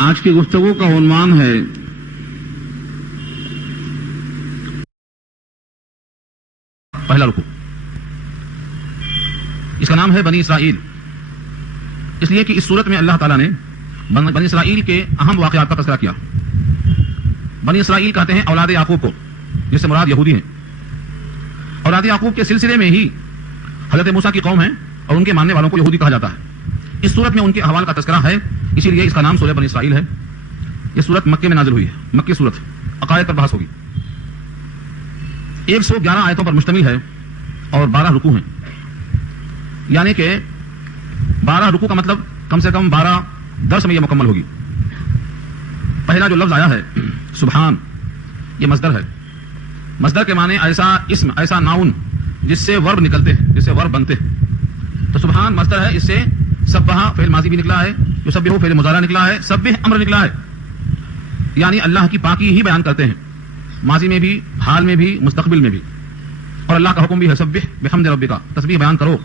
آج کی گفتگو کا عنوان ہے پہلا رکوع. اس کا نام ہے بنی اسرائیل، اس لیے کہ اس صورت میں اللہ تعالیٰ نے بنی اسرائیل کے اہم واقعات کا تذکرہ کیا. بنی اسرائیل کہتے ہیں اولاد یعقوب کو، جس سے مراد یہودی ہیں. اولاد یعقوب کے سلسلے میں ہی حضرت موسیٰ کی قوم ہے اور ان کے ماننے والوں کو یہودی کہا جاتا ہے. اس صورت میں ان کے احوال کا تذکرہ ہے، اسی لیے اس کا نام سورہ بنی اسرائیل ہے. یہ صورت مکے میں نازل ہوئی ہے، مکی صورت، عقائد پر بحث ہوگی. 111 آیتوں پر مشتمل ہے اور 12 رکوع ہیں. یعنی کہ 12 رکوع کا مطلب کم سے کم 12 درس میں یہ مکمل ہوگی. پہلا جو لفظ آیا ہے سبحان، یہ مصدر ہے. مصدر کے معنی ایسا اسم، ایسا ناؤن جس سے ورب نکلتے ہیں، جس سے ورب بنتے ہیں. تو سبحان مصدر ہے، اس سے سبح فعل ماضی بھی نکلا ہے، یسبح فعل مضارع نکلا ہے، سبح امر نکلا ہے. یعنی اللہ کی پاکی ہی بیان کرتے ہیں، ماضی میں بھی، حال میں بھی، مستقبل میں بھی. اور اللہ کا حکم بھی ہے سبح بحمد ربک، تسبیح بیان کرو.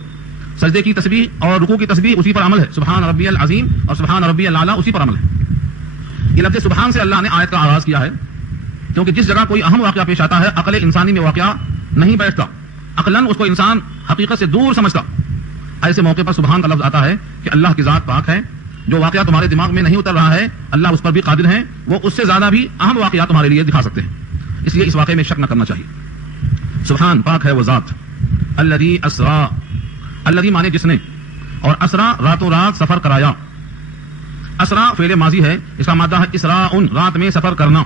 سجدے کی تسبیح اور رکوع کی تسبیح اسی پر عمل ہے. سبحان ربی العظیم اور سبحان ربی الاعلیٰ اسی پر عمل ہے. یہ لفظ سبحان سے اللہ نے آیت کا آغاز کیا ہے، کیونکہ جس جگہ کوئی اہم واقعہ پیش آتا ہے عقل انسانی میں واقعہ نہیں بیٹھتا، عقلاً اس کو انسان حقیقت سے دور سمجھتا. ایسے موقع پر سبحان کا لفظ آتا ہے کہ اللہ کی ذات پاک ہے. جو واقعہ تمہارے دماغ میں نہیں اتر رہا ہے اللہ اس پر بھی قادر ہیں، وہ اس سے زیادہ بھی اہم واقعات تمہارے لیے دکھا سکتے ہیں. اس لیے اس واقعے میں شک نہ کرنا چاہیے. سبحان پاک ہے وہ ذات. الذی اسرا، الذی مانے جس نے، اور اسرا راتوں رات سفر کرایا. اسرا فعل ماضی ہے، اس کا مادہ ہے اسراء، رات میں سفر کرنا.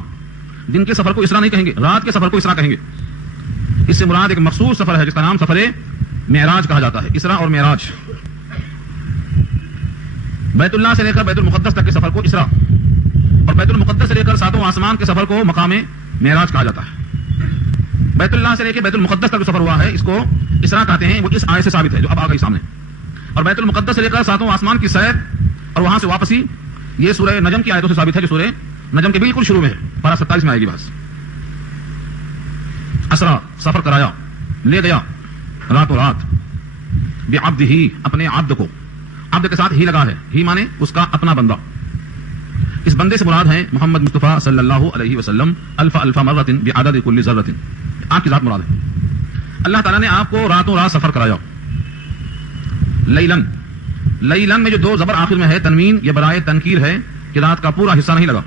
دن کے سفر کو اسرا نہیں کہیں گے، رات کے سفر کو اسرا کہیں گے. اس سے مراد ایک مخصوص سفر ہے جس کا نام سفر معراج کہا جاتا ہے. اسرا اور معراج. بیت اللہ سے لے کر بیت المقدس تک کے سفر کو اسرا، اور بیت المقدس سے لے کر ساتوں آسمان کے سفر کو مقام معراج کہا جاتا ہے. بیت اللہ سے لے کے بیت المقدس تک جو سفر ہوا ہے اس کو اسرا کہتے ہیں. وہ اس آیت سے ثابت ہے جو اب آ گئی سامنے. اور بیت المقدس سے لے کر ساتوں آسمان کی سیر اور وہاں سے واپسی، یہ سورہ نجم کی آیتوں سے ثابت ہے جو سورہ نجم کے بالکل شروع میں ہے، پارہ 27 میں آئے گی بس. اسرا سفر کرایا، لے گیا راتوں رات. بعبدہ اپنے عبد کو، عبد کے ساتھ ہی لگا ہے، ہی مانے اس کا اپنا بندہ. اس بندے سے مراد ہیں محمد مصطفیٰ صلی اللہ علیہ وسلم. الف مرۃ بعدد کل ذرۃ، آپ کی ذات مراد ہے. اللہ تعالیٰ نے آپ کو راتوں رات سفر کرایا. لیلن، لیلن میں جو دو زبر آخر میں ہے تنوین، یہ برائے تنکیر ہے کہ رات کا پورا حصہ نہیں لگا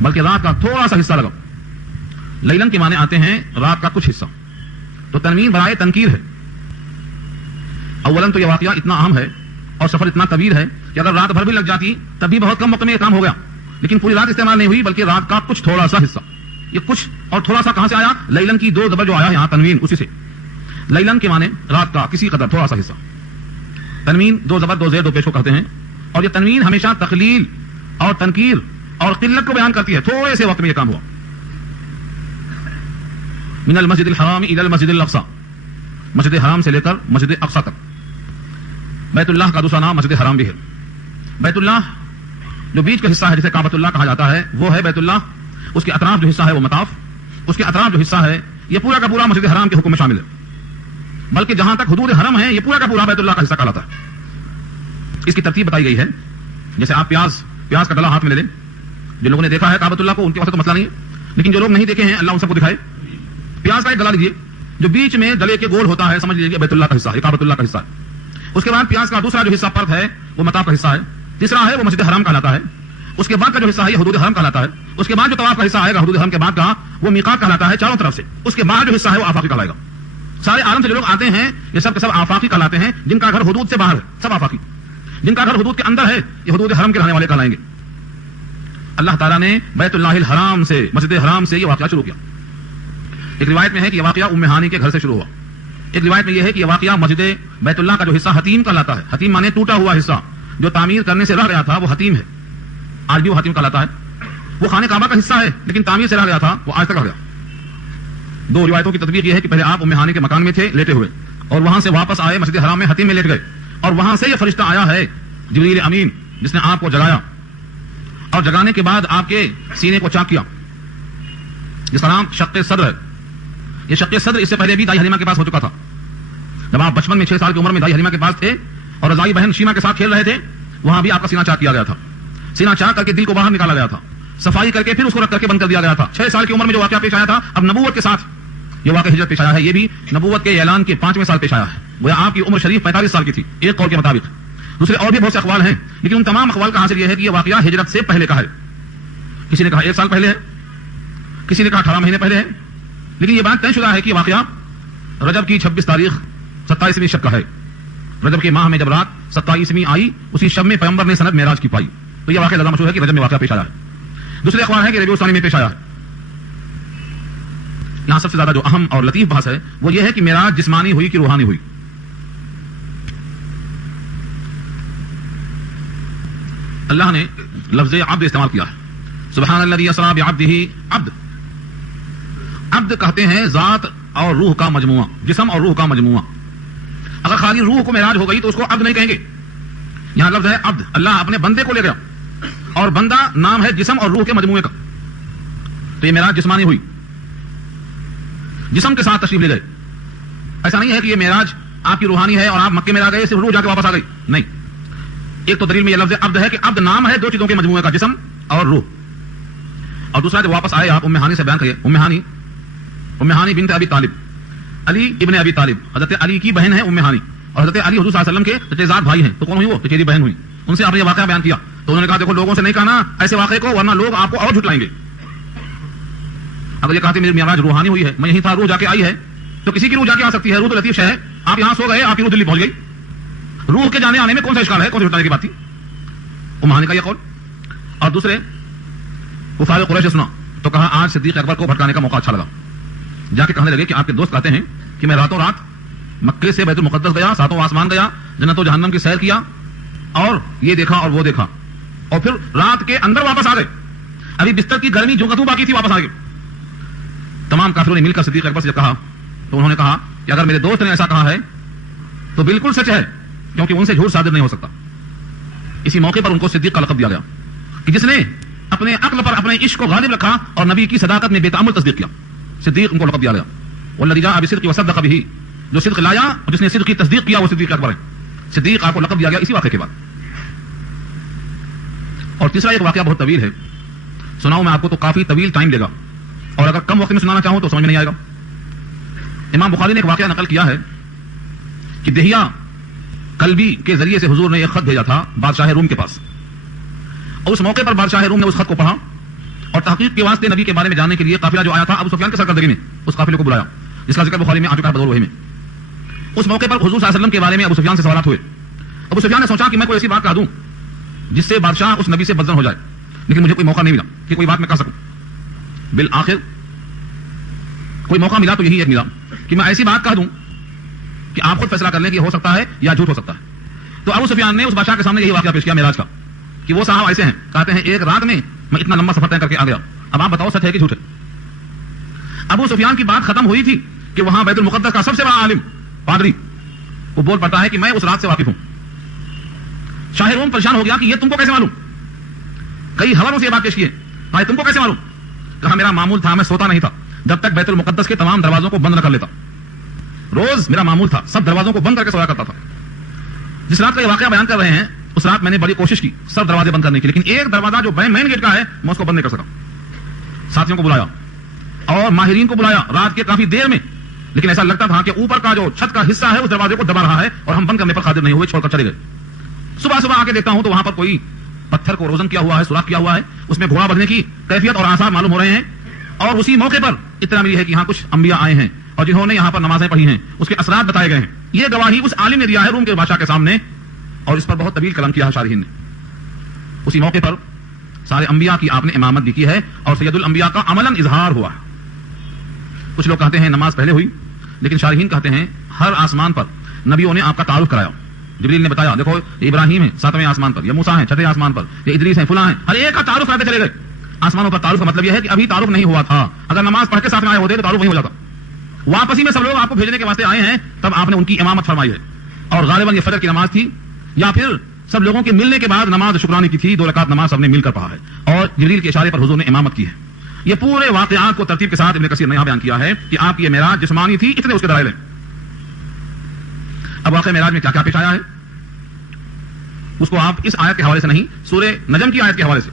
بلکہ رات کا تھوڑا سا حصہ لگا. لیلن کے معنی آتے ہیں رات کا کچھ حصہ، تو تنوین برائے تنکیر ہے. اولن تو یہ واقعہ اتنا اہم ہے اور سفر اتنا طویل ہے کہ اگر رات بھر بھی لگ جاتی تب بھی بہت کم وقت میں یہ کام ہو گیا. لیکن پوری رات استعمال نہیں ہوئی بلکہ رات کا کچھ تھوڑا سا حصہ. یہ کچھ اور تھوڑا سا کہاں سے آیا؟ لیلن کی دو زبر جو آیا یہاں تنوین، اسی سے. لیلن کے معنی رات کا کسی قدر تھوڑا سا حصہ. تنوین دو زبر دو زیر دو پیش کو کہتے ہیں، اور یہ تنوین ہمیشہ تقلیل اور تنکیر اور قلت کو بیان کرتی ہے. تھوڑے سے وقت میں یہ کام ہوا. من المسجد الحرام الى المسجد الاقصى، مسجد حرام سے لے کر مسجد اقصی تک. بیت اللہ کا دوسرا نام مسجد حرام بھی ہے. بیت اللہ جو بیچ کا حصہ ہے جسے کعبۃ اللہ کہا جاتا ہے وہ ہے بیت اللہ. اس کے اطراف جو حصہ ہے وہ مطاف. اس کے اطراف جو حصہ ہے یہ پورا کا پورا مسجد حرام کے حکم میں شامل ہے، بلکہ جہاں تک حدود حرم ہے یہ پورا کا پورا بیت اللہ کا حصہ کہلاتا ہے. اس کی ترتیب بتائی گئی ہے. جیسے آپ پیاز کا ڈلا ہاتھ میں لے لیں. جن لوگوں نے دیکھا ہے کعبۃ اللہ کو ان کے واسطے تو مسئلہ نہیں ہے، لیکن جو لوگ نہیں دیکھے ہیں اللہ ان سب کو دکھائے. پیاز کا ایک ڈلا لیجیے، جو بیچ میں گلے کے گول ہوتا ہے سمجھ لیجیے بیت اللہ کا حصہ ہے، کعبۃ اللہ کا حصہ ہے. اس کے بعد پیاز کا دوسرا جو حصہ پرت ہے وہ مطاف کا حصہ ہے. تیسرا ہے وہ مسجد حرام کہلاتا ہے. اس کے بعد کا جو حصہ ہے یہ حدود حرم کہلاتا ہے. اس کے بعد جو طواف کا حصہ آئے گا حدود حرم کے بعد کا وہ میقات کہلاتا ہے چاروں طرف سے. اس کے بعد جو حصہ ہے وہ آفاقی کہلائے گا. سارے عالم سے جو لوگ آتے ہیں یہ سب کے سب آفاقی کہلاتے ہیں. جن کا گھر حدود سے باہر ہے سب آفاقی، جن کا گھر حدود کے اندر ہے یہ حدود حرم کے رہنے والے کہلائیں گے. اللہ تعالیٰ نے بیت اللہ الحرام سے، مسجد حرام سے یہ واقعہ شروع کیا. ایک روایت میں ہے کہ یہ واقعہ ام ہانی کے گھر سے شروع ہوا. ایک روایت میں یہ ہے کہ یہ واقعہ مسجد بیت اللہ کا جو حصہ حتیم کہلاتا ہے. حتیم مانے ٹوٹا ہوا حصہ، جو تعمیر کرنے سے رہ گیا تھا وہ حتیم ہے. آج بھی وہ حتیم کہلاتا ہے. وہ خانہ کعبہ کا حصہ ہے لیکن تعمیر سے رہ گیا تھا، وہ آج تک رہ گیا. دو روایتوں کی تطبیق یہ ہے کہ پہلے آپ ام ہانی کے مکان میں تھے لیٹے ہوئے، اور وہاں سے واپس آئے مسجد حرام میں حتیم میں لیٹ گئے، اور وہاں سے یہ فرشتہ آیا ہے جبریل امین جس نے آپ کو جگایا، اور جگانے کے بعد آپ کے سینے کو چاک کیا، جس کا نام شق صدر ہے. یہ شق صدر اس سے پہلے بھی دائی حلیمہ کے پاس ہو چکا تھا. جب آپ بچپن میں 6 سال کی عمر میں دائی حلیمہ کے پاس تھے اور رضائی بہن شیمہ کے ساتھ کھیل رہے تھے، وہاں بھی آپ کا سینہ چاک کیا گیا تھا. سینہ چاک کر کے دل کو باہر نکالا گیا تھا, صفائی کر کے پھر اس کو رکھ کر کے بند کر دیا گیا تھا. 6 سال کی عمر میں جو واقعہ پیش آیا تھا, اب نبوت کے ساتھ یہ واقعہ ہجرت پیش آیا ہے. یہ بھی نبوت کے اعلان کے 5ویں سال پیش آیا ہے. وہ آپ کی عمر شریف 45 سال کی تھی ایک قول کے مطابق. دوسرے اور بھی بہت سے اقوال ہیں, لیکن ان تمام اقوال کا حاصل یہ ہے کہ یہ واقعہ ہجرت سے پہلے کا ہے. کسی نے کہا 1 سال پہلے ہے, کسی نے کہا 18 مہینے پہلے ہے, لیکن یہ بات طے شدہ ہے کہ یہ واقعہ رجب کی 26 تاریخ 27ویں شب کا ہے. رجب کے ماہ میں جب رات 27ویں آئی, اسی شب میں پیغمبر نے سند معراج کی پائی. تو یہ واقعہ زیادہ مشہور ہے کہ رجب میں واقعہ پیش آیا ہے. دوسرے اخبار ہے کہ ربیع الثانی میں پیش آیا ہے. یہاں سب سے زیادہ جو اہم اور لطیف بحث ہے وہ یہ ہے کہ معراج جسمانی ہوئی کہ روحانی ہوئی. اللہ نے لفظ عبد استعمال کیا ہے. سبحان الذی اسری بعبدہ. عبد کہتے ہیں ذات اور روح کا مجموعہ, جسم اور روح کا مجموعہ. اگر خالی روح کو معراج ہو گئی تو اس کو عبد نہیں کہیں گے. یہاں لفظ ہے عبد, اللہ اپنے بندے کو لے گیا, اور بندہ نام ہے جسم اور روح کے مجموعے کا. تو یہ معراج جسمانی ہوئی, جسم کے ساتھ تشریف لے گئے. ایسا نہیں ہے کہ یہ معراج آپ کی روحانی ہے اور آپ مکے میں آ گئے, صرف روح جا کے واپس آ گئی. نہیں, ایک تو دلیل میں یہ لفظ عبد ہے کہ عبد نام ہے 2 چیزوں کے مجموعے کا, جسم اور روح. اور دوسرا جب واپس آئے آپ ام ہانی سے بیان کریے. ام ہانی بنت ابی طالب, علی ابن ابی طالب, حضرت علی کی بہن ہے ام ہانی, اور حضرت علی حضور صلی اللہ علیہ وسلم کے چچیزاد بھائی ہیں. تو کون ہوئی وہ؟ چچیری بہن ہوئی. ان سے آپ نے یہ واقعہ بیان کیا تو انہوں نے کہا دیکھو لوگوں سے نہیں کہنا ایسے واقعے کو, ورنہ لوگ آپ کو اور جھٹلائیں گے. اگر یہ کہتے میری معراج روحانی ہوئی ہے, میں یہیں تھا, روح جا کے آئی ہے, تو کسی کی روح جا کے آ سکتی ہے. روح تو لطیف شے ہے. آپ یہاں سو گئے, آپ کی روح دلی پہنچ گئی. روح کے جانے آنے میں کون سا اشکال ہے, کون سی جھٹلانے کی بات تھی؟ ام ہانی کا یہ قول. اور دوسرے کفار قریش سنا تو کہا آج صدیق اکبر کو بھٹکانے کا موقع اچھا لگا. جا کے کہنے لگے کہ آپ کے دوست کہتے ہیں کہ میں راتوں رات مکے سے بیت المقدس گیا, 7 آسمان گیا, جنت و جہنم کی سیر کیا, اور یہ دیکھا اور وہ دیکھا, اور پھر رات کے اندر واپس آ گئے. ابھی بستر کی گرمی جو کتوں باقی تھی واپس آ گئے. تمام کافروں نے مل کر صدیق اکبر سے کہا تو انہوں نے کہا کہ اگر میرے دوست نے ایسا کہا ہے تو بالکل سچ ہے, کیونکہ ان سے جھوٹ صادر نہیں ہو سکتا. اسی موقع پر ان کو صدیق کا لقب دیا گیا کہ جس نے اپنے عقل پر اپنے عشق کو غالب رکھا اور نبی کی صداقت میں بے تعمل تصدیق کیا. صدیق ان کو لقب دیا گیا. والذی جاء بالصدق وصدق به, جو صدق لایا اور جس نے صدق کی تصدیق کیا وہ صدیق اکبر ہے. صدیق آپ کو لقب دیا گیا اسی واقعے کے بعد. اور تیسرا ایک واقعہ بہت طویل ہے, سناؤں میں آپ کو تو کافی طویل ٹائم لے گا, اور اگر کم وقت میں سنانا چاہوں تو سمجھ میں نہیں آئے گا. امام بخاری نے ایک واقعہ نقل کیا ہے کہ دہیا کلبی کے ذریعے سے حضور نے ایک خط بھیجا تھا بادشاہ روم کے پاس, اور اس موقع پر بادشاہ روم نے اس خط کو پڑھا اور تحقیق کے واسطے نبی کے بارے میں جاننے کے لیے قافلہ جو آیا تھا ابو سفیان کی سرکردگی میں اس قافلے کو بلایا, جس کا ذکر بخاری میں آ چکا ہے بدور وحی میں. اس موقع پر حضور صلی اللہ علیہ وسلم کے بارے میں ابو سفیان سے سوالات ہوئے. ابو سفیان نے سوچا کہ میں کوئی ایسی بات کہہ دوں جس سے بادشاہ اس نبی سے بدظن ہو جائے, لیکن مجھے کوئی موقع نہیں ملا کہ کوئی بات میں کہہ سکوں. بالآخر کوئی موقع ملا تو یہی ایک ملا کہ میں ایسی بات کہہ دوں کہ آپ خود فیصلہ کر لیں کہ ہو سکتا ہے یا جھوٹ ہو سکتا ہے. تو ابو سفیان نے اس بادشاہ کے سامنے یہی واقعہ پیش کیا معراج کا, کہ وہ صاحب ایسے ہیں, کہتے ہیں ایک رات میں میں اتنا لمبا سفر طے کر کے آ گیا, اب آپ بتاؤ سچ ہے کہ جھوٹ ہے. ابو سفیان کی بات ختم ہوئی تھی کہ وہاں بیت المقدس کا سب سے بڑا عالم پادری وہ بول پڑتا ہے کہ میں اس رات سے واقف ہوں. شاہ روم پریشان ہو گیا کہ یہ تم کو کیسے معلوم, کئی حوالوں سے یہ بات پیش کی ہے, بھائی تم کو کیسے معلوم؟ کہا میرا معمول تھا, میں سوتا نہیں تھا جب تک بیت المقدس کے تمام دروازوں کو بند نہ کر لیتا. روز میرا معمول تھا سب دروازوں کو بند کر کے سویا کرتا تھا. جس رات کا یہ واقعہ بیان کر رہے ہیں اس رات میں نے بڑی کوشش کی سب دروازے بند کرنے کی, لیکن ایک دروازہ جو مین گیٹ کا ہے میں اس کو بند نہیں کر سکا. ساتھیوں کو بلایا اور ماہرین کو بلایا رات کے کافی دیر میں, لیکن ایسا لگتا تھا کہ اوپر کا جو چھت کا حصہ ہے اس دروازے کو دبا رہا ہے اور ہم بند کرنے پر قادر نہیں ہوئے, چھوڑ کر چلے گئے. صبح صبح آ کے دیکھتا ہوں تو وہاں پر کوئی پتھر کو روزن کیا ہوا ہے, سوراخ کیا ہوا ہے, اس میں گھوڑا بندھنے کی کیفیت اور آثار معلوم ہو رہے ہیں. اور اسی موقع پر اطلاع ملی ہے کہ یہاں کچھ انبیاء آئے ہیں اور جنہوں نے یہاں پر نمازیں پڑھی ہیں, اس کے اثرات بتائے گئے ہیں. یہ گواہی اس عالم نے دیا ہے روم کے بادشاہ کے سامنے, اور اس پر بہت طویل کلام کیا ہے شارحین نے. اسی موقع پر سارے انبیاء کی آپ نے امامت بھی کی ہے اور سید الانبیاء کا عملاً اظہار ہوا ہے. کچھ لوگ کہتے ہیں نماز پہلے ہوئی, لیکن شارحین کہتے ہیں ہر آسمان پر نبیوں نے آپ کا تعارف کرایا. جبریل نے بتایا دیکھو یہ ابراہیم ہے 7ویں آسمان پر, یہ موسیٰ ہے 6ویں آسمان پر, یہ ادریس ہے فلاں ہیں, ہر ایک کا تعارف کراتے چلے گئے. آسمانوں پر تعارف کا مطلب یہ ہے کہ ابھی تعارف نہیں ہوا تھا, اگر نماز پڑھ کے ساتھ میں آئے ہوتے تو تعارف نہیں ہو جاتا. واپسی میں سب لوگ آپ کو بھیجنے کے واسطے آئے ہیں, تب آپ نے ان کی امامت فرمائی ہے, اور غالباً یہ فجر کی نماز تھی یا پھر سب لوگوں کے ملنے کے بعد نماز شکرانے کی تھی. 2 رکعت نماز سب نے مل کر پڑھا ہے اور جبریل کے اشارے پر حضور نے امامت کی ہے. یہ پورے واقعات کو ترتیب کے ساتھ ابن کثیر نے یہاں بیان کیا ہے کہ آپ کی یہ معراج جسمانی تھی, اتنے اس کے دلائل ہیں. اب واقعہ معراج میں کیا کیا پیش آیا ہے؟ اس کو آپ اس آیت کے حوالے سے نہیں، سورہ نجم کی آیت کے حوالے سے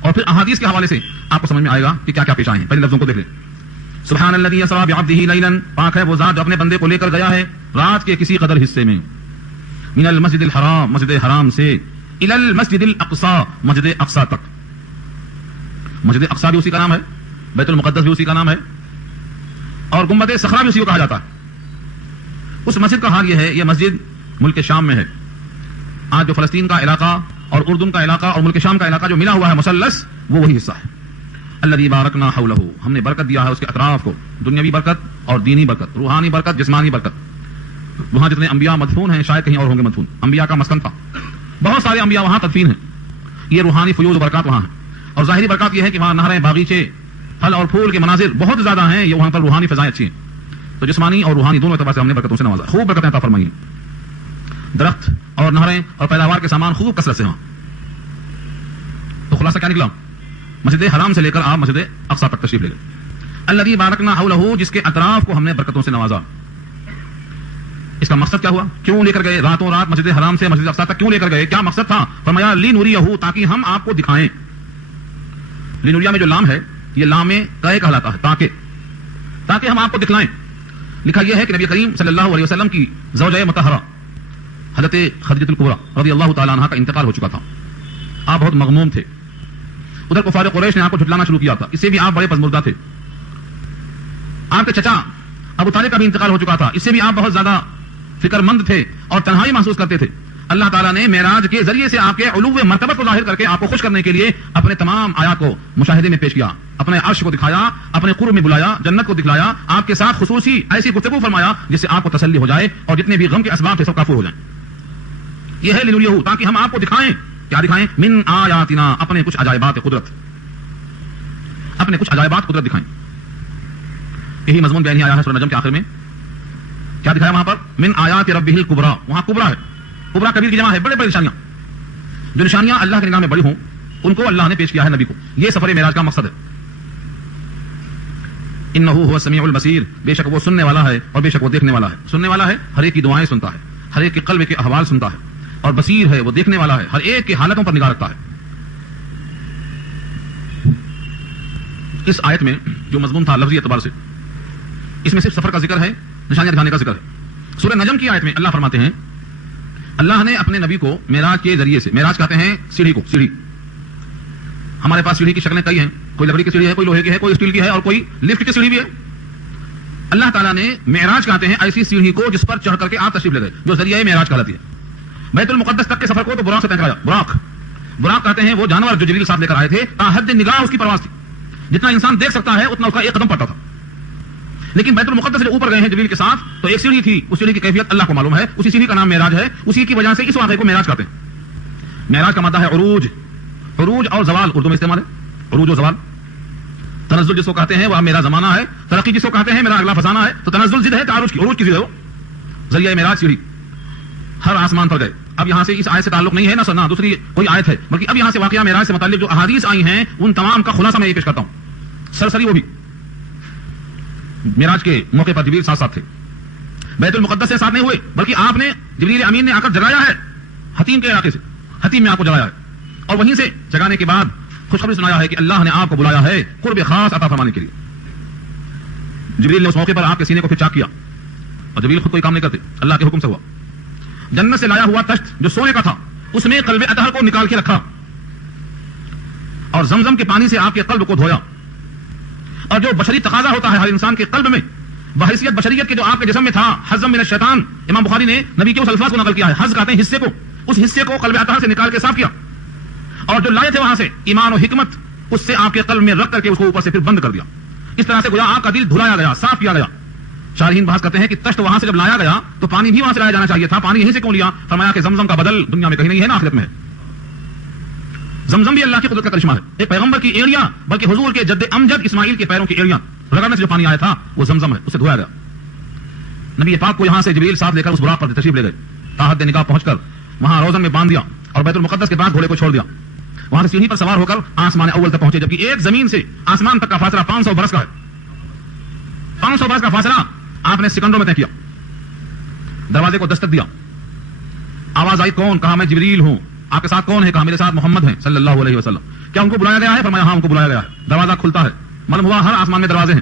اور پھر احادیث کے حوالے سے آپ کو سمجھ میں آئے گا کہ کیا کیا پیش آئے ہیں. پہلے لفظوں کو دیکھ لیں. سبحان الذی اسری بعبدہ لیلا، پاک ہے وہ ذات جو اپنے بندے کو لے کر گیا ہے رات کے کسی قدر حصے میں، من المسجد الحرام، مسجد حرام سے، الی المسجد الاقصی، مسجد اقصی تک. مسجد اقصی بھی اسی کا نام ہے، بیت المقدس بھی اسی کا نام ہے، اور گنبد صخرہ بھی اسی کو کہا جاتا ہے. اس مسجد کا حال یہ ہے، یہ مسجد ملک شام میں ہے. آج جو فلسطین کا علاقہ اور اردن کا علاقہ اور ملک شام کا علاقہ جو ملا ہوا ہے مثلث، وہ وہی حصہ ہے. الذی بارکنا حولہ، ہم نے برکت دیا ہے اس کے اطراف کو، دنیاوی برکت اور دینی برکت، روحانی برکت، جسمانی برکت. وہاں جتنے انبیاء مدفون ہیں شاید کہیں اور ہوں گے مدفون، انبیاء کا مسکن تھا، بہت سارے انبیاء وہاں تدفین ہیں. یہ روحانی فیوز و برکات وہاں ہیں. اور ظاہری برکات یہ ہے کہ وہاں نہریں، باغیچے، پھل اور پھول کے مناظر بہت زیادہ ہیں. یہ وہاں پر روحانی فضائیں اچھی ہیں. تو جسمانی اور روحانی دونوں اعتبار سے ہم نے برکتوں سے نوازا، خوب برکتیں عطا فرمائی ہیں. درخت اور نہریں اور پیداوار کے سامان خوب کثرت سے وہاں. تو خلاصہ کیا نکلا؟ مسجد حرام سے لے کر آپ مسجد اقصی تک تشریف لے گئے. الذی بارکنا حولہ، جس کے اطراف کو ہم نے برکتوں سے نوازا. اس کا مقصد کیا ہوا؟ کیوں لے کر گئے راتوں رات مسجد حرام سے مسجد اقصی تک کیوں لے کر گئے؟ کیا مقصد تھا؟ فرمایا لنریہ، تاکہ ہم آپ کو دکھائیں. لنریہ میں جو لام ہے یہ لام قے کہلاتا ہے، تاکہ ہم آپ کو دکھلائیں. لکھا یہ ہے کہ نبی کریم صلی اللہ علیہ وسلم کی زوجہ مطہرہ حضرت خدیجہ الکبریٰ رضی اللہ تعالی عنہا کا انتقال ہو چکا تھا. آپ بہت مغموم تھے. ادھر کفار قریش نے آپ کو جھٹلانا شروع کیا تھا، اس سے بھی آپ بڑے پژمردہ تھے. آپ کے چچا ابو طالب کا بھی انتقال ہو چکا تھا، اس سے بھی آپ بہت زیادہ فکر مند تھے اور تنہائی محسوس کرتے تھے. اللہ تعالیٰ نے معراج کے ذریعے سے آپ کے علو مرتبت کو ظاہر کر کے آپ کو خوش کرنے کے لیے اپنے تمام آیات کو مشاہدے میں پیش کیا، اپنے عرش کو دکھایا، اپنے قرب میں بلایا، جنت کو دکھلایا، آپ کے ساتھ خصوصی ایسی گفتگو فرمایا جس سے آپ کو تسلی ہو جائے اور جتنے بھی غم کے اسباب تھے سب کافور ہو جائیں. یہ ہے لنریہ، تاکہ ہم آپ کو دکھائیں. کیا دکھائیں؟ من آیاتنا، اپنے کچھ عجائبات قدرت، اپنے کچھ عجائبات قدرت دکھائیں. یہی مضمون بیان آیا ہے سورہ نجم کے آخر میں. کیا دکھایا وہاں پر؟ من آیات ربہ الکبریٰ. وہاں کبریٰ ہے، کبریٰ کبیر کی جمع ہے، بڑے بڑے نشانیاں. جو نشانیاں اللہ کی نگاہ میں بڑی ہوں ان کو اللہ نے پیش کیا ہے نبی کو. یہ سفر معراج کا مقصد ہے. انہ هو السمیع البصیر، بے شک وہ سننے والا ہے اور بے شک وہ دیکھنے والا ہے. سننے والا ہے، ہر ایک کی دعائیں سنتا ہے، ہر ایک کے قلب کے احوال سنتا ہے. اور بصیر ہے، وہ دیکھنے والا ہے، ہر ایک کی حالتوں پر نگاہ رکھتا ہے. اس آیت میں جو مضمون تھا لفظی اعتبار سے، اس میں صرف سفر کا ذکر ہے، نشانیاں دکھانے کا ذکر ہے. سورہ نجم کی آیت میں اللہ فرماتے ہیں اللہ نے اپنے نبی کو معراج کے ذریعے سے، معراج کہتے ہیں سیڑھی کو، سیڑھی. ہمارے پاس سیڑھی کی شکلیں کئی ہیں، کوئی لکڑی کی سیڑھی ہے، کوئی لوہے کی ہے، کوئی اسٹیل کی ہے اور کوئی لفٹ کی سیڑھی بھی ہے. اللہ تعالیٰ نے معراج کہتے ہیں ایسی سیڑھی کو جس پر چڑھ کر کے آپ تشریف لے گئے، جو ذریعہ معراج کہلاتی ہے. بیت المقدس تک کے سفر کو تو براق سے طے کرایا. براق کہتے ہیں وہ جانور جو جبریل ساتھ لے کر آئے تھے، حد نگاہ اس کی پرواز تھی. جتنا انسان دیکھ سکتا ہے اتنا اس کا ایک قدم پڑتا تھا. لیکن بیت المقدس سے اوپر گئے ہیں جبریل کے ساتھ تو ایک سیڑھی تھی، اس سیڑھی کی کیفیت اللہ کو معلوم ہے. اسی سیڑھی کا نام معراج ہے. اسی کی وجہ سے اس واقعے کو معراج کہتے ہیں. معراج کا مادہ ہے عروج. عروج اور زوال اردو میں استعمال ہے. عروج و زوال. تنزل جس کو کہتے ہیں وہ میرا زمانہ ہے، ترقی جس کو کہتے ہیں میرا اگلا فسانہ ہے. تو تنزل ضد ہے تعارج کی، عروج کی ضد ہے وہ. ذریعہ معراج سیڑھی. ہر آسمان پر گئے. اب یہاں سے اس آیت سے تعلق نہیں ہے نہ دوسری کوئی آیت ہے، بلکہ اب یہاں سے واقعہ معراج سے متعلق جو احادیث آئی ہیں ان تمام کا خلاصہ میں یہ پیش کرتا ہوں سرسری. وہ بھی معراج کے موقع پر جبریل ساتھ تھے. بیت المقدس سے ساتھ نہیں ہوئے بلکہ آپ نے جبریل امین نے آ کر جگایا ہے حتیم کے علاقے سے. حتیم میں آپ کو جگایا ہے اور وہیں سے جگانے کے بعد خوشخبری سنایا ہے کہ اللہ نے آپ کو بلایا ہے قرب خاص عطا فرمانے کے لیے. جبریل نے اس موقع پر آپ کے سینے کو پھر چاک کیا اور جبریل خود کوئی کام نہیں کرتے، اللہ کے حکم سے ہوا. جنت سے لایا ہوا تشت جو سونے کا تھا اس میں قلب اطہر کو نکال کے رکھا اور زمزم کے پانی سے آپ کے قلب کو دھویا. اور جو بشری تقاضا ہوتا ہے ہر انسان کے قلب میں بحیثیت بشریت کے جو آپ کے جسم میں تھا، حزم من الشیطان، امام بخاری نے نبی کے اس الفاظ کو نقل کیا ہے. حز کہتے ہیں حصے کو، اس حصے کو قلب اطہر سے نکال کے صاف کیا اور جو لائے تھے وہاں سے ایمان و حکمت اس سے آپ کے قلب میں رکھ کر کے اس کو اوپر سے پھر بند کر دیا. اس طرح سے گویا آپ کا دل دھلایا گیا، صاف کیا گیا. شارحین بحث کرتے ہیں کہ تشت وہاں سے جب لایا گیا تو پانی بھی وہاں سے لایا جانا چاہیے تھا، پانی یہیں سے کیوں لیا؟ فرمایا کہ زمزم کا بدل دنیا میں کہیں نہیں ہے، نہ آخرت میں ہے. زمزم بھی اللہ کی قدرت کا کرشمہ ہے. ایک پیغمبر کی ایڑیاں بلکہ حضور کے جد امجد اسماعیل کے پیروں کی ایڑیاں رگڑنے سے جو پانی آیا تھا وہ زمزم ہے، اسے دھویا گیا. نبی پاک کو یہاں سے جبریل ساتھ لے کر اس براق پر تشریف لے گئے. تاحد نگاہ پہنچ کر وہاں روزن میں باندھ دیا اور بیت المقدس کے بعد گھوڑے کو چھوڑ دیا. وہاں سے سیڑھی پر سوار ہو کر آسمان اول تک پہنچے، جبکہ ایک زمین سے آسمان تک کا فاصلہ 500 برس کا ہے. 500 برس کا فاصلہ آپ نے سیکنڈوں میں طے کیا. دروازے کو دستک دیا، آواز آئی کون؟ کہا میں جبریل ہوں. آپ کے ساتھ کون ہے؟ کہا میرے ساتھ محمد ہیں صلی اللہ علیہ وسلم. کیا ان کو بلایا گیا ہے؟ فرمایا ہاں ان کو بلایا گیا ہے. دروازہ کھلتا ہے. معلوم ہوا ہر آسمان میں دروازے ہیں.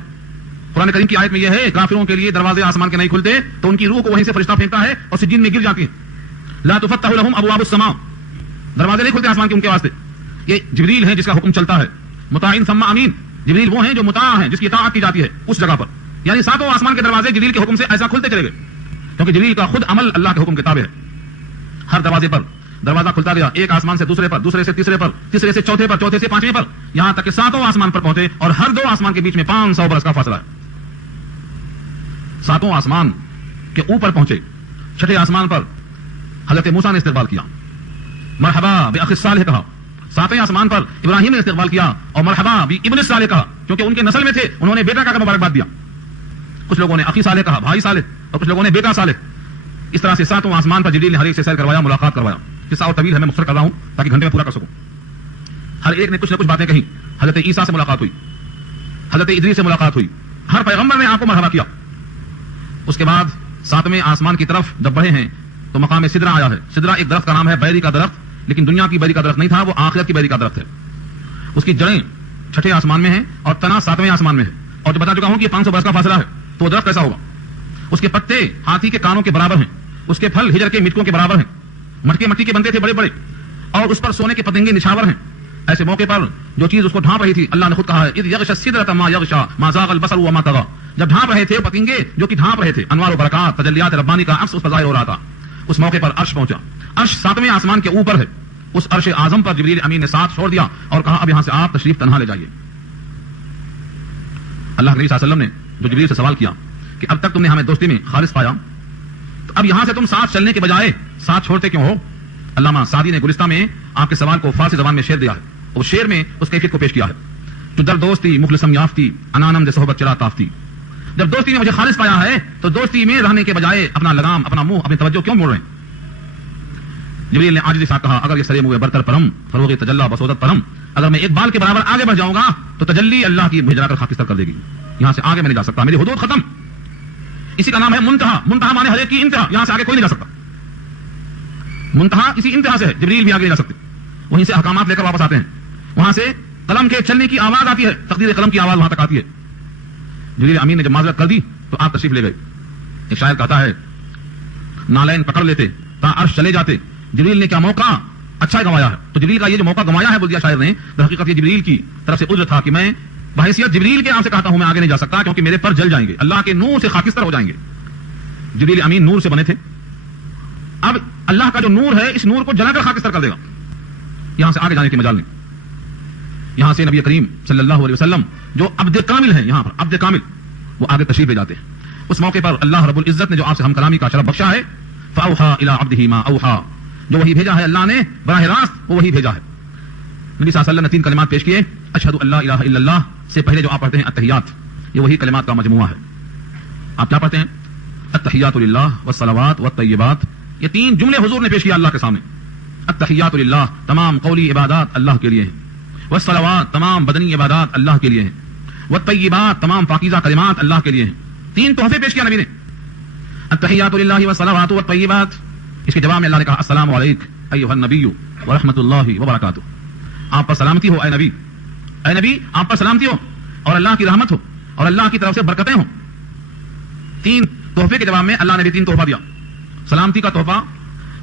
قرآن کریم کی آیت میں یہ ہے کافروں کے لیے دروازے آسمان کے نہیں کھلتے تو ان کی روح کو وہیں سے فرشتہ پھینکتا ہے اور سجین میں گر جاتی ہے. لا تفتح لهم ابواب السماء. دروازے نہیں کھلتے آسمان کے ان کے واسطے. یہ جبریل ہے جس کا حکم چلتا ہے. مطاع ثم امین. جبریل وہ ہیں جو مطاع ہیں جس کی اطاعت کی جاتی ہے اس جگہ پر. یعنی ساتوں آسمان کے دروازے جبریل کے حکم سے ایسا کھلتے چلے گئے کیونکہ جبریل کا خود عمل اللہ کے حکم کے تابع ہے. ہر دروازے پر دروازہ کھلتا گیا. ایک آسمان سے دوسرے پر, دوسرے سے تیسرے پر, تیسرے سے چوتھے پر, چوتھے سے پانچویں پر, یہاں تک کہ ساتوں آسمان پر پہنچے اور ہر دو آسمان کے بیچ میں 500 برس کا فاصلہ ہے. ساتوں آسمان کے اوپر پہنچے. چھٹے آسمان پر حضرت موسیٰ نے استقبال کیا, مرحبا بأخ الصالح کہا. ساتویں آسمان پر ابراہیم نے استقبال کیا اور مرحبا بابن الصالح کہا کیونکہ ان کے نسل میں تھے. انہوں نے بیٹا کا مبارکباد دیا. کچھ لوگوں نے اخی صالح کہا, بھائی صالح, اور کچھ لوگوں نے بیٹا صالح. اس طرح سے ساتوں آسمان پر جبریل نے ہر ایک سے سیر کروایا, ملاقات کروایا. قصہ اور طویل ہے, میں مختصر کر رہا ہوں تاکہ گھنٹے میں پورا کر سکوں. ہر ایک نے کچھ نہ کچھ باتیں کہیں. حضرت عیسیٰ سے ملاقات ہوئی, حضرت ادریس سے ملاقات ہوئی. ہر پیغمبر نے آپ کو مرحبا کیا. اس کے بعد ساتویں آسمان کی طرف جب بڑھے ہیں تو مقام سدرہ آیا ہے. سدرہ ایک درخت کا نام ہے, بیری کا درخت, لیکن دنیا کی بیری کا درخت نہیں تھا, وہ آخرت کی بیری کا درخت ہے. اس کی جڑیں چھٹے آسمان میں ہیں اور تنا ساتویں آسمان میں ہے. اور جو بتا چکا ہوں کہ 500 برس کا فاصلہ ہے تو وہ درخت کیسا ہوگا. اس کے پتے ہاتھی کے کانوں کے برابر ہیں. اس کے پھل ہجر کے مٹکوں کے برابر ہیں. مٹکے مٹی کے بنتے تھے بڑے بڑے, اور اس پر سونے کے پتنگے نچھاور ہیں. ایسے موقع پر جو چیز اس کو ڈھانپ رہی تھی, اللہ نے خود کہا ہے اذ یغشى السدرة ما يغشى ما زاغ البصر وما طغى. جب ڈھانپ رہے تھے پتنگے جو کہ ڈھانپ رہے تھے, انوار و برکات تجلیات ربانی کا عکس اس پر ظاہر ہو رہا تھا. اس موقع پر عرش پہنچا. عرش ساتویں آسمان کے اوپر ہے. اس عرش اعظم پر جبریل امین نے ساتھ چھوڑ دیا اور کہا اب یہاں سے آپ تشریف تنہا لے جائیے. اللہ کے نبی صلی اللہ علیہ وسلم نے جو جبریل سے سوال کیا کہ اب تک تم نے ہمیں دوستی میں خالص پایا, تو اب یہاں سے تم ساتھ چلنے کے بجائے ساتھ چھوڑتے کیوں ہو؟ علامہ سعدی نے گلستہ میں آپ کے سوال کو فارسی زبان میں شعر دیا ہے. اور شعر میں اس کیفیت کو پیش کیا ہے. تو در دوستی مخلصم یافتی انانم ز صحبت چرا تافتی. جب دوستی نے مجھے خالص پایا ہے تو دوستی میں رہنے کے بجائے اپنا لگام, اپنا منہ, اپنی توجہ کیوں موڑ رہے ہیں؟ جبریل نے عاجزی سے کہا اگر یہ سرے منہ برتر پرم فروغ تجلی بسودت پرم, اگر میں ایک بال کے برابر آگے بڑھ جاؤں گا تو تجلی اللہ کی بھجرا کر خاکستر کر دے گی. یہاں سے آگے میں نہیں جا سکتا, میری حدود ختم. اسی کا نام ہے منتہا. منتہا مانے ہر ایک کی انتہا. یہاں سے آگے کوئی نہیں جا سکتا. منتہا اسی انتہا سے ہے. جبریل بھی آگے نہیں جا سکتے. وہیں سے احکامات لے کر واپس آتے ہیں. وہاں سے قلم کے چلنے کی آواز آتی ہے, تقدیر قلم کی آواز وہاں تک آتی ہے. جبریل امین نے جب معذرت کر دی تو آپ تشریف لے گئے. ایک شاعر کہتا ہے نالین پکڑ لیتے تا عرش چلے جاتے. جبریل نے کیا موقع اچھا گنوایا ہے. تو جبریل کا یہ جو موقع گنوایا ہے بول دیا شاعر نے, در حقیقت یہ جبریل کی طرف سے عذر تھا کہ میں بحیثیت جبریل کے آپ سے کہتا ہوں میں آگے نہیں جا سکتا کیونکہ میرے پر جل جائیں گے, اللہ کے نور سے خاکستر ہو جائیں گے. جبریل امین نور سے بنے تھے. اب اللہ کا جو نور ہے اس نور کو جلا کر خاکستر کر دے گا. یہاں سے آگے جانے کی مجال نہیں. یہاں سے نبی کریم صلی اللہ علیہ وسلم جو عبد کامل ہیں, یہاں پر عبد کامل, وہ آگے تشریف لے جاتے ہیں. اس موقع پر اللہ رب العزت نے جو آپ سے ہم کلامی کا شرف بخشا ہے, فاوحى الى عبده ما اوحى, جو وہی بھیجا ہے اللہ نے براہ راست وہ وہی بھیجا ہے. نبی صلی اللہ علیہ وسلم نے 3 کلمات پیش کیے. اشہد ان لا الہ الا اللہ سے پہلے جو آپ پڑھتے ہیں التحیات, یہ وہی کلمات کا مجموعہ ہے. آپ کیا پڑھتے ہیں؟ التحیات للہ والصلوات والطیبات. یہ 3 جملے حضور نے پیش کیا اللہ کے سامنے. التحیات للہ تمام قولی عبادات اللہ کے لیے ہیں, والصلوات تمام بدنی عبادات اللہ کے لیے ہیں, والطیبات تمام پاکیزہ کلمات اللہ کے لیے ہیں. 3 تحفے پیش کیا نبی نے, التحیات للہ والصلوات والطیبات. اس کے جواب میں اللہ نے کہا السلام علیک ایھا النبی ورحمۃ اللہ وبرکاتہ. آپ پر سلامتی ہو اے نبی, اے نبی آپ پر سلامتی ہو اور اللہ کی رحمت ہو اور اللہ کی طرف سے برکتیں ہوں. 3 تحفے کے جواب میں اللہ نے بھی 3 تحفہ دیا, سلامتی کا تحفہ,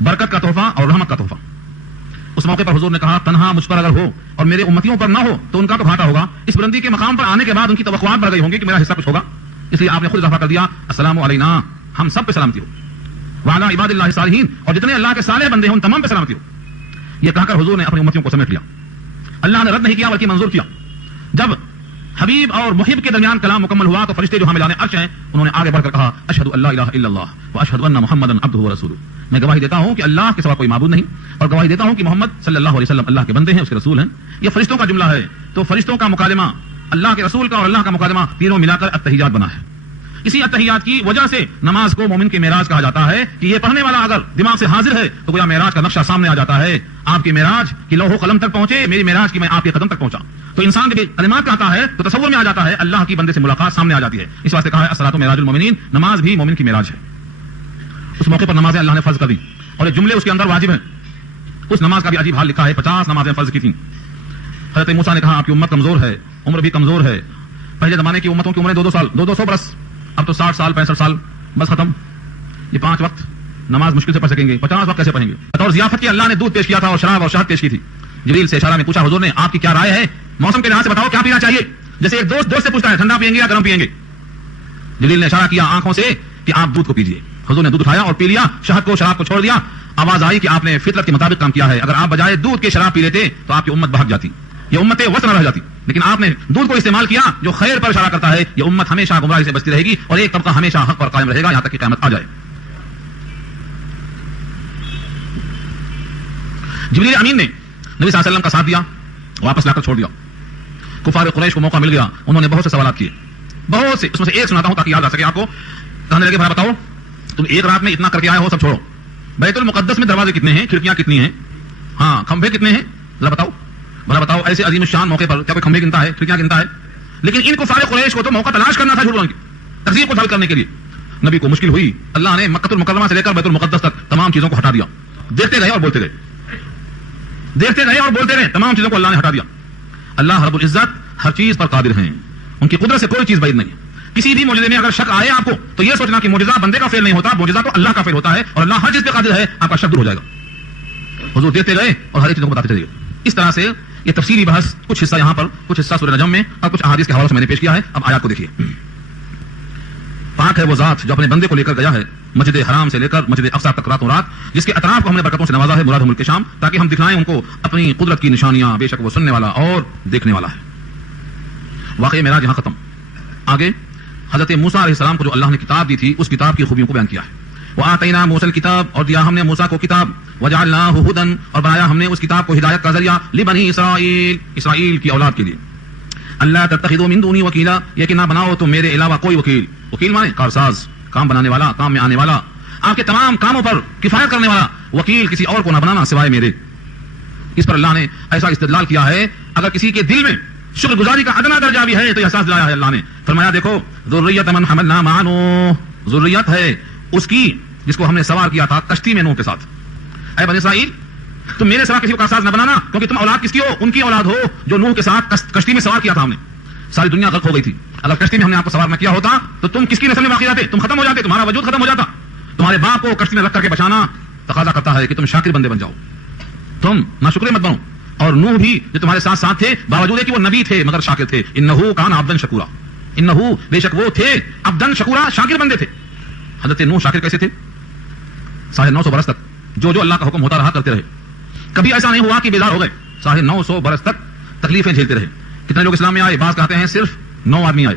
برکت کا تحفہ اور رحمت کا تحفہ. اس موقع پر حضور نے کہا تنہا مجھ پر اگر ہو اور میرے امتیوں پر نہ ہو تو ان کا تو گھاٹا ہوگا. اس بلندی کے مقام پر آنے کے بعد ان کی توقعات بڑھ گئی ہوں گی کہ میرا حصہ کچھ ہوگا, اس لیے آپ نے خود اضافہ کر دیا السلام علینا, ہم سب پہ سلامتی ہو, وعلی عباد اللہ الصالحین, اور جتنے اللہ کے صالح بندے ہیں ان تمام پہ سلامتی ہو. یہ کہا کر حضور نے اپنی امتیوں کو سمیٹ لیا. اللہ نے رد نہیں کیا بلکہ منظور کیا. جب حبیب اور محب کے درمیان کلام مکمل ہوا تو فرشتے جو حاملان عرش ہیں انہوں نے آگے بڑھ کر کہا اشہد ان لا الہ الا اللہ واشہد ان محمدا عبدہ ورسولہ. میں گواہی دیتا ہوں کہ اللہ کے سوا کوئی معبود نہیں, اور گواہی دیتا ہوں کہ محمد صلی اللہ علیہ وسلم اللہ کے بندے ہیں, اس کے رسول ہیں. یہ فرشتوں کا جملہ ہے. تو فرشتوں کا مکالمہ, اللہ کے رسول کا اور اللہ کا مکالمہ, تینوں ملا کر التحیات بنا ہے. اسی التحیات کی وجہ سے نماز کو مومن کی معراج کہا جاتا ہے کہ یہ پڑھنے والا اگر دماغ سے حاضر ہے تو گویا معراج کا نقشہ سامنے آ جاتا ہے. آپ کی معراج کی لوح و قلم تک پہنچے, میری معراج کی میں آپ کے قدم تک پہنچا. تو انسان جب کلمات کہتا ہے تو تصور میں آ جاتا ہے اللہ کی بندے سے ملاقات سامنے آ جاتی ہے. اس واسطے کہا ہے الصلاۃ معراج المومنین, نماز بھی مومن کی معراج ہے. اس موقع پر نمازیں اللہ نے فرض کر دی اور یہ جملے اس کے اندر واجب ہیں. اس نماز کا بھی عجیب حال لکھا ہے. 50 نمازیں فرض کی تھیں. حضرت موسیٰ نے کہا آپ کی امت کمزور ہے, عمر بھی کمزور ہے. پہلے زمانے کی امتوں کی عمریں 200 سال 200 برس, اب تو 60 سال 65 سال بس ختم. یہ 5 وقت نماز مشکل سے پڑھ سکیں گے, 50 وقت کیسے پڑھیں گے؟ بطور ضیافت کے اللہ نے دودھ پیش کیا تھا اور شراب اور شہد پیش کی تھی. جبریل سے اشارہ میں پوچھا حضور نے آپ کی کیا رائے ہے, موسم کے لحاظ سے بتاؤ کیا پینا چاہیے. جیسے ایک دوست سے پوچھتا ہے ٹھنڈا پئیں گے یا گرم پئیں گے. جبریل نے اشارہ کیا آنکھوں سے کہ آپ دودھ کو پیجیے. حضور نے دودھ اٹھایا اور پی لیا, شہد کو شراب کو چھوڑ دیا. آواز آئی کہ آپ نے فطرت کے مطابق کام کیا ہے. اگر آپ بجائے دودھ کے شراب پی لیتے تو آپ کی امت بھاگ جاتی, یہ امت وسط نہ رہ جاتی. لیکن آپ نے دودھ کو استعمال کیا جو خیر پر اشارہ کرتا ہے. یہ امت ہمیشہ گمراہی سے بچتی رہے گی اور ایک طبقہ ہمیشہ حق پر قائم رہے گا یہاں تک کہ قیامت آ جائے. جبریل امین نے نبی صلی اللہ علیہ وسلم کا ساتھ دیا, واپس لا کر چھوڑ دیا. کفار قریش کو موقع مل گیا, انہوں نے بہت سے سوالات کیے, بہت سے. اس میں سے ایک سناتا ہوں تاکہ یاد آ سکے آپ کو. کہنے لگے بھائی بتاؤ تم ایک رات میں اتنا کر کے آئے ہو, سب چھوڑو. بیت المقدس میں دروازے کتنے ہیں, کھڑکیاں کتنی ہیں, ہاں کھمبے کتنے ہیں, بھلا بتاؤ ایسے عظیم الشان موقع پر کیا کوئی کھمبے گنتا ہے, کھڑکیاں گنتا ہے؟ لیکن ان کفار قریش کو تو موقع تلاش کرنا تھا جھوٹ بولنے کی, تکذیب کو حل کرنے کے لیے. نبی کو مشکل ہوئی. اللہ نے مکہ المکرمہ سے لے کر بیت المقدس تک تمام چیزوں کو ہٹا دیا. دیکھتے گئے اور بولتے گئے, دیکھتے گئے اور بولتے گئے, تمام چیزوں کو اللہ نے ہٹا دیا. اللہ رب العزت ہر چیز پر قادر ہیں, ان کی قدرت سے کوئی چیز بعید نہیں. کسی بھی معجزے میں اگر شک آئے آپ کو تو یہ سوچنا کہ معجزہ بندے کا فعل نہیں ہوتا, معجزہ تو اللہ کا فعل ہوتا ہے اور اللہ ہر چیز پہ قادر ہے. آپ کا شک دور ہو جائے گا. حضور دیکھتے گئے اور ہر ایک چیز کو بتاتے چلے گئے. اس طرح سے یہ تفصیلی بحث کچھ حصہ یہاں پر, کچھ حصہ سورہ نجم میں اور کچھ احادیث کے حوالے سے میں نے پیش کیا ہے. اب آیات کو دیکھیے. پاک ہے وہ ذات جو اپنے بندے کو لے کر گیا ہے مسجد حرام سے لے کر مسجد اقصی تک راتوں رات, جس کے اطراف کو ہم نے برکتوں سے نوازا ہے. مراد ملک شام, تاکہ ہم دکھائیں ان کو اپنی قدرت کی نشانیاں. بے شک وہ سننے والا اور دیکھنے والا ہے. واقعی معراج یہاں ختم. آگے حضرت موسیٰ علیہ السلام کو جو اللہ نے کتاب دی تھی اس کتاب کی خوبیوں کو بیان کیا ہے. وآتینا موسیٰ الکتاب, اور دیا ہم نے موسیٰ کو کتاب. وجعلناہ ھدی, اور بنایا ہم نے اس کتاب کو ہدایت کا ذریعہ. لبنی اسرائیل, اسرائیل کی اولاد کے لیے. اللہ تتخذوا من دونی وکیلا, یہ کہ نہ بناؤ تم میرے علاوہ کوئی وکیل. وکیل مانے کارساز, کام بنانے والا, کام میں آنے والا, آپ کے تمام کاموں پر کفایت کرنے والا. وکیل کسی اور کو نہ بنانا سوائے میرے. اس پر اللہ نے ایسا استدلال کیا ہے, اگر کسی کے دل میں شکر گزاری کا ادنا درجہ بھی ہے تو احساس دلایا ہے اللہ نے. فرمایا دیکھو ذریت من حملنا مع نوح, ذریت ہے اس کی جس کو ہم نے سوار کیا تھا کشتی میں نوح کے ساتھ. اے بنی اسرائیل تم میرے سوا کسی کو کارساز نہ بنانا, کیونکہ تم اولاد کس کی ہو, ان کی اولاد ہو جو نوح کے ساتھ کشتی میں سوار کیا تھا ہم نے. ساری دنیا غرق ہو گئی تھی. اگر کشتی میں ہم نے آپ کو سوار نہ کیا ہوتا تو تم کس کی نسل میں واقع جاتے, تم ختم ہو جاتے, تمہارا وجود ختم ہو جاتا. تمہارے باپ کو کشتی میں رکھ کر کے بچانا تقاضا کرتا ہے کہ تم شاکر بندے بن جاؤ, تم ناشکرے مت بنو. اور نوح بھی جو تمہارے ساتھ ساتھ تھے, باوجود ہے کہ وہ نبی تھے مگر شاکر تھے. انہو کان عبدن شکورا, انہو بے شک وہ تھے عبدن شکورا, شاکر بندے تھے. حضرت نوح شاکر کیسے تھے؟ 950 برس تک جو اللہ کا حکم ہوتا رہا کرتے رہے. کبھی ایسا نہیں ہوا کہ بیزار ہو گئے. 950 برس تک تکلیفیں جھیلتے رہے. کتنے لوگ اسلام میں آئے؟ بعض کہتے ہیں صرف 9 آدمی آئے,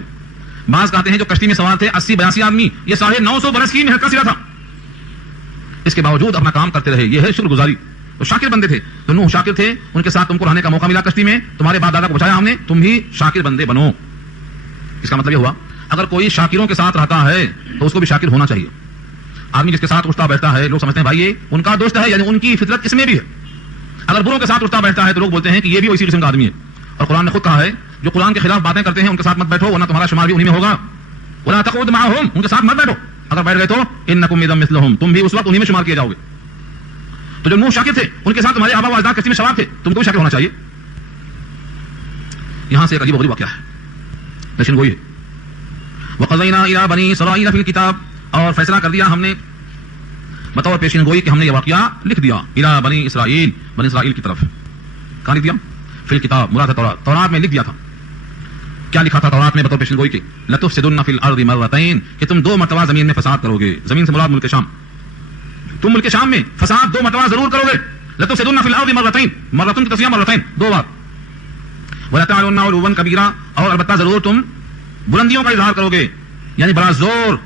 بعض کہتے ہیں جو کشتی میں سوار تھے 80-82 آدمی. یہ 950 برس کی محنت کا سلا تھا. اس کے باوجود اپنا کام کرتے رہے. یہ ہے شکر گزاری. تو شاکر بندے تھے. تو نوح شاکر تھے, ان کے ساتھ تم کو رہنے کا موقع ملا کشتی میں, تمہارے باپ دادا کو بچایا ہم نے, تم بھی شاکر بندے بنو. اس کا مطلب یہ ہوا اگر کوئی شاکروں کے ساتھ رہتا ہے تو اس کو بھی شاکر ہونا چاہیے. آدمی جس کے ساتھ اٹھتا بیٹھتا ہے لوگ سمجھتے ہیں بھائی یہ ان کا دوست ہے, یعنی ان کی فطرت اس میں بھی ہے. اگر بروں کے ساتھ اٹھتا بیٹھتا ہے تو لوگ بولتے ہیں کہ یہ بھی اسی قسم کا آدمی ہے. اور قرآن نے خود کہا ہے جو قرآن کے خلاف باتیں کرتے ہیں ان کے ساتھ مت بیٹھو ورنہ تمہارا شمار بھی انہی میں ہوگا. ولا تقعد معهم, ان کے ساتھ مت بیٹھو, اگر بیٹھ گئے تو انکم اذا مثلهم, تم بھی اس وقت انہی میں شمار کیے جاؤ گے. تو جو نوح شاکر تھے ان کے ساتھ تمہارے آبا و اجداد کشتی میں سوار تھے, تم کو بھی شاکر ہونا چاہیے. یہاں سے ایک عجیب و غریب واقعہ ہے, لیکن وہی ہے. وقضینا الی بنی اسرائیل فی الکتاب, اور فیصلہ کر دیا ہم نے بطور پیشین گوئی کہ ہم نے یہ واقعہ لکھ دیا. الی بنی اسرائیل, بنی اسرائیل کی طرف. کہاں لکھ دیا؟ فی الکتاب, مراد ہے تورات. تورات میں لکھ دیا تھا. کیا لکھا تھا تورات میں بطور پیشین گوئی کے؟ لتفسدن فی الارض مرتین, کہ تم 2 مرتبہ زمین میں فساد کرو گے. زمین سے مراد ملک شام, تم ملک شام میں فساد 2 مرتبہ ضرور کرو گے. لتفسدن فی الارض مرتین, مرتين کی تسنیہ مرتين, 2 بار. ولتعلن علوا کبیرا, اور البتہ ضرور تم بلندیوں کا اظہار کرو گے, یعنی بڑا زور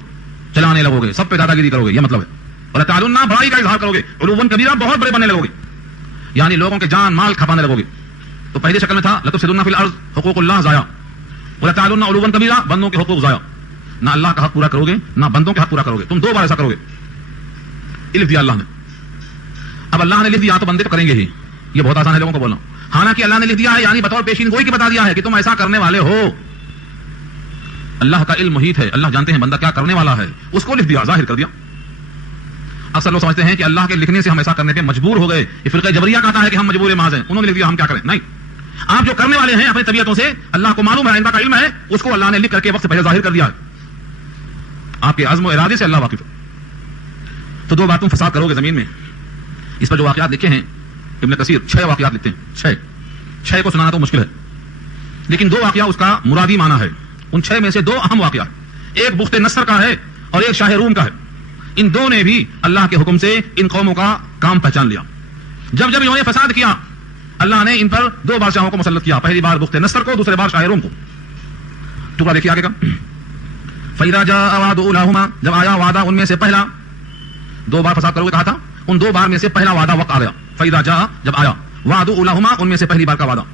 چلانے لگو گے, سب پہ دادا گیری کرو گے, یہ مطلب ہے. ولتعلن, بڑائی کا اظہار کرو گے. علوا کبیرا, بہت بڑے بننے لگو گے, یعنی لوگوں کے جان مال کھپانے لگو گے. تو پہلی شکل میں تھا لتفسدن فی الارض, حقوق اللہ ضائع. ولتعلن علوا کبیرا, بندوں کے حقوق ضائع. نہ اللہ کا حق پورا کرو گے نہ بندوں کے حق پورا کرو گے, تم 2 بار ایسا کرو گے. لکھ دیا اللہ نے. اب اللہ نے لکھ دیا تو بندے تو کریں گے ہی, یہ بہت آسان ہے لوگوں کو بولنا. حالانکہ اللہ نے لکھ دیا ہے, یعنی بطور پیشین گوئی کی بتا دیا ہے کہ تم ایسا کرنے والے ہو. اللہ کا علم محیط ہے, اللہ جانتے ہیں بندہ کیا کرنے والا ہے, اس کو لکھ دیا, ظاہر کر دیا. اکثر لوگ سمجھتے ہیں کہ اللہ کے لکھنے سے ہم ایسا کرنے پہ مجبور ہو گئے. یہ فرقہ جبریہ کہتا ہے کہ ہم مجبور محض ہیں, انہوں نے لکھ دیا ہم کیا کریں. نہیں, آپ جو کرنے والے ہیں اپنی طبیعتوں سے, اللہ کو معلوم ہے, آئندہ کا علم ہے, اس کو اللہ نے لکھ کر کے وقت سے پہلے ظاہر کر دیا ہے. آپ کے عزم و ارادے سے اللہ واقف ہے. تو 2 بار تم فساد کرو گے زمین میں. اس پر جو واقعات لکھے ہیں ابن کثیر 6 واقعات لکھتے ہیں. 6 کو سنانا تو مشکل ہے, لیکن 2 واقعہ اس کا مرادی معنی ہے. ان 6 میں سے 2 اہم واقعہ, ایک بخت نصر کا ہے اور ایک شاہ روم کا ہے. ان 2 نے بھی اللہ کے حکم سے ان قوموں کا کام پہچان لیا. جب انہوں نے فساد کیا, اللہ نے ان پر 2 بادشاہوں کو مسلط کیا. پہلی بار بخت نصر کو, دوسری بار شاہ روم کو. ٹکڑا دیکھیے آگے کا. فَإِذَا جَاءَ وَعْدُ أُولَاهُمَا, جب آیا وعدہ ان میں سے پہلا. 2 بار فساد کرو گے کہا تھا, ان 2 بار میں سے پہلا وعدہ وقت آ گیا. فَإِذَا جَاءَ, جب آیا وَعْدُ أُولَاهُمَا, ان میں سے پہلی بار کا وعدہ.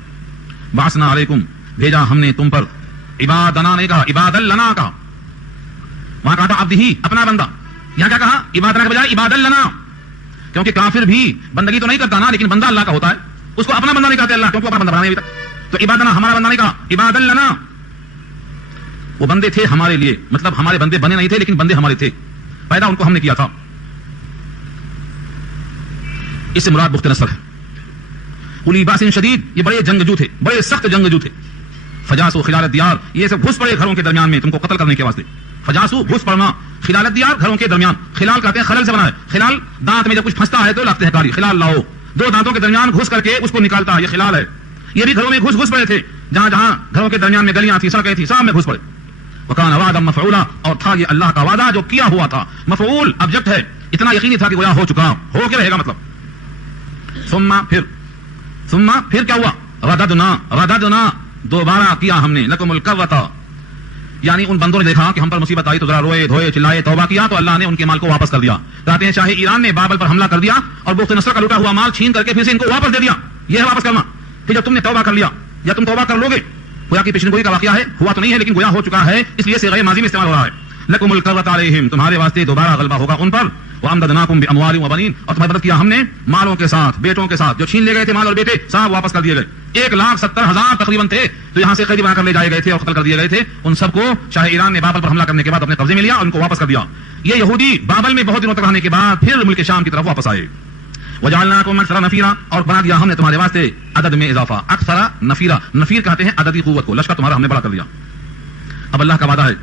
بَعَثْنَا عَلَيْكُمْ, بھیجا ہم نے تم پر. عبادنا نے کہا, عباد لنا کہا. وہاں کہا تھا عبدہ, اپنا بندہ. یہاں کیا کہا, عبادنا کے بجائے عباد لنا, کیونکہ کافر بھی بندگی تو نہیں کرتا نا, لیکن بندہ اللہ کا ہوتا ہے. اس کو اپنا بندہ نہیں کہتے اللہ, کیونکہ اپنا بندہ بنا نہیں ابھی تک. تو عبادنا, ہمارا بندہ نہیں کہا, عباد لنا. وہ بندے تھے ہمارے لیے, مطلب ہمارے بندے بنے نہیں تھے, لیکن بندے ہمارے تھے, پیدا ان کو ہم نے کیا تھا. اس سے مراد بخت نصر ہے. اولی باس شدید, یہ بڑے جنگجو تھے, بڑے سخت جنگجو تھے. فجاسو خلال الدیار, یہ سب گھس پڑے گھروں کے درمیان میں تم کو قتل کرنے کے واسطے. فجاسو, گھس پڑنا. خلال الدیار, گھروں کے درمیان. خلال کہتے ہیں خلل سے بنا ہے. خلال دانت میں جب کچھ پھنستا ہے تو لگتے ہیں کاری. خلال لاؤ, 2 دانتوں کے درمیان گھس کر کے اس کو نکالتا ہے, یہ خلال ہے. یہ بھی گھروں میں گھس پڑے تھے, جہاں جہاں گھروں کے درمیان میں گلیاں تھی, سڑکیں تھی, سب میں گھس پڑے. وکان وعدا مفعولا, اور تھا یہ اللہ کا وعدہ جو کیا ہوا تھا. مفعول ابجیکٹ ہے, اتنا یقینی تھا کہ گویا ہو چکا, ہو کے رہے گا مطلب. ثم پھر کیا ہوا, رددنا, دوبارہ کیا ہم نے. لکم الکرۃ, یعنی ان بندوں نے دیکھا کہ ہم پر مصیبت آئی تو ذرا روئے دھوئے چلائے, توبہ کیا, تو اللہ نے ان کے مال کو واپس کر دیا. کہتے ہیں شاہ ایران نے بابل پر حملہ کر دیا اور بخت نصر کا لوٹا ہوا مال چھین کر کے پھر سے ان کو واپس دے دیا. یہ ہے واپس کرنا, کہ جب تم نے توبہ کر لیا یا تم توبہ کر لو گے. گویا کی پیشن گوئی کا واقعہ ہے, ہوا تو نہیں ہے لیکن گویا ہو چکا ہے, اس لیے صیغہ ماضی میں استعمال ہو رہا ہے. لکم الکرۃ علیہم, تمہارے واسطے دوبارہ غلبہ ہوگا ان پر. وامددناکم باموال وبنین, اور تمہیں مدد کیا ہم نے مالوں کے ساتھ, بیٹوں کے ساتھ. جو چھین لے گئے تھے مال اور بیٹے سب واپس کر دیے گئے. 1,70,000 تقریباً تھے تو یہاں سے قیدی بنا کر لے جائے گئے تھے اور قتل کر دیے گئے تھے. ان سب کو شاہ ایران نے بابل پر حملہ کرنے کے بعد اپنے قبضے میں لیا اور ان کو واپس کر دیا. یہ یہودی بابل میں بہت دنوں تک رہنے کے بعد پھر ملک شام کی طرف واپس آئے. وجعلناکم اکثر نفیرا, اور بنا دیا ہم نے تمہارے واسطے عدد میں اضافہ. اکثر نفیرا, نفیر کہتے ہیں عددی قوت کو, لشکر تمہارا ہم نے بڑا کر دیا. اب اللہ کا وعدہ ہے,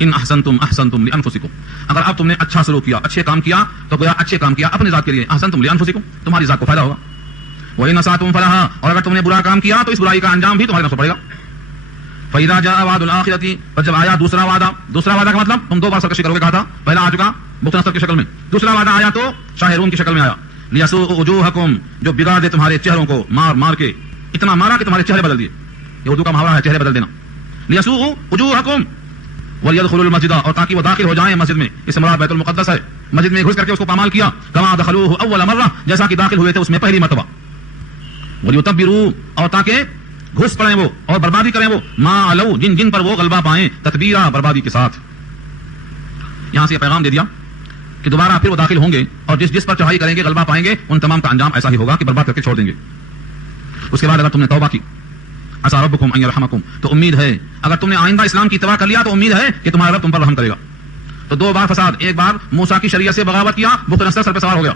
ان احسنتم احسنتم لانفسکم, اگر اب تم نے اچھا سلوک کیا, اچھے کام کیا, تو گویا اچھے کام کیا اپنے ذات کے لیے. احسنتم لانفسکم, تمہاری ذات کو فائدہ ہوگا. وَإِنْ أَسَأْتُمْ فَلَهَا, اور اگر تم نے برا کام کیا تو اس برائی کا انجام بھی تمہارے نفس پڑے گا. فَإِذَا جَاءَ وَعْدُ الْآخِرَةِ, پر جب آیا دوسرا وعدہ کا مطلب تم 2 بار سرکشی کرو گے کہا تھا, پہلا آ چکا بخت نصر کی شکل میں, دوسرا وعدہ آیا تو شاہ روم کی شکل میں آیا. لِيَسُوءُ وُجُوهَكُمْ, جو بگاڑ دے تمہارے چہروں کو, مار کے اتنا مارا کہ تمہارے چہرے بدل دیے. یہ اردو کا محاورہ ہے, چہرے بدل دینا. لِيَسُوءُ وُجُوهَكُمْ وَلْيَدْخُلُوا الْمَسْجِدَ, اور تاکہ وہ داخل ہو جائیں مسجد میں. اس سے مراد بیت المقدس ہے. مسجد میں گھس کر کے اس کو پامال کیا. كَمَا دَخَلُوهُ أَوَّلَ مَرَّةٍ, جیسا کہ داخل ہوئے تھے اس میں پہلی مرتبہ. وَلْيُتَبِّرُوا, اور تاکہ گھس پڑیں وہ اور بربادی کریں وہ, مَا عَلَوْا, جن پر وہ غلبہ پائیں, تتبیرا, بربادی کے ساتھ. یہاں سے یہ پیغام دے دیا کہ دوبارہ پھر وہ داخل ہوں گے اور جس پر چڑھائی کریں گے, غلبہ پائیں گے, ان تمام کا انجام ایسا ہی ہوگا کہ برباد کر کے چھوڑ دیں گے. اس کے بعد اگر تم نے توبہ کی, عسى ربكم ان يرحمكم, تو امید ہے اگر تم نے آئندہ اسلام کی اتباع کر لیا تو امید ہے کہ تمہارا رب تم پر رحم کرے گا. تو 2 بار فساد, ایک بار موسیٰ کی شریعت سے بغاوت کیا, بخت نصر سر پہ سوار ہو گیا.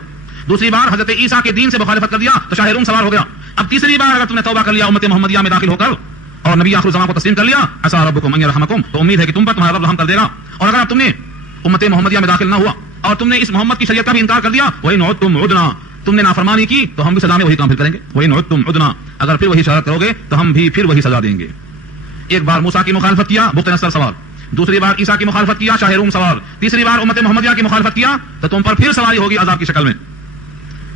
دوسری بار حضرت عیسیٰ کے دین سے مخالفت کر دیا تو شاہ روم سوار ہو گیا. اب تیسری بار اگر تم نے توبہ کر لیا, امت محمدیہ میں داخل ہو کر اور نبی آخر الزمان کو تسلیم کر لیا, عسى ربكم ان يرحمكم, تو امید ہے کہ تم پر تمہارا رب رحم کر دے گا. اور اگر تم نے امت محمدیہ میں داخل نہ ہوا اور تم نے اس محمد کی شریعت کا بھی انکار کر دیا, وَإِنْ عُدْتُمْ عُدْنَا, تم نے نافرمانی کی تو ہم بھی سزا میں وہی کام پھر کریں گے. وَإِنْ عُدْتُمْ عُدْنَا, اگر پھر وہی شرارت کرو گے تو ہم بھی پھر وہی سزا دیں گے. ایک بار موسیٰ کی مخالفت کیا, بخت نصر سوار. دوسری بار عیسیٰ کی مخالفت کیا, شاہ روم سوار. تیسری بار امت محمدیہ کی مخالفت کیا تو تم پر پھر سواری ہوگی عذاب کی شکل میں.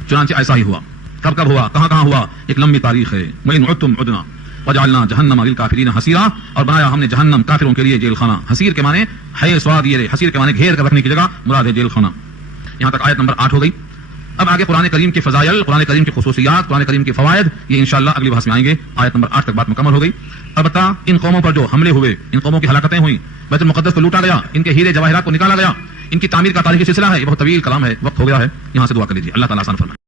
چنانچہ ایسا ہی ہوا. کب ہوا, کہاں ہوا, ایک لمبی تاریخ ہے. وَإِنْ عُدْتُمْ عُدْنَا وَجَعَلْنَا جَهَنَّمَ لِلْكَافِرِينَ حَصِيرًا, اور بنایا ہم نے جہنم کافروں کے لیے جیل خانہ. حصیر کے معنی ہے سواد, یہ حصیر کے معنی گھیر کر رکھنے کی جگہ, مراد ہے جیل خانہ. یہاں تک آیت نمبر 8 ہو گئی. اب آگے قرآن کریم کے فضائل, قرآن کریم کی خصوصیات, قرآن کریم کے فوائد, یہ انشاءاللہ اگلی بحث میں آئیں گے. آیت نمبر 8 تک بات مکمل ہو گئی. البتہ ان قوموں پر جو حملے ہوئے, ان قوموں کی ہلاکتیں ہوئیں, بیت المقدس کو لوٹا گیا, ان کے ہیرے جواہرات کو نکالا گیا, ان کی تعمیر کا تاریخی سلسلہ ہے. یہ بہت طویل کلام ہے, وقت ہو گیا ہے. یہاں سے دعا کر لیجیے, اللہ تعالیٰ آسان فرمائے.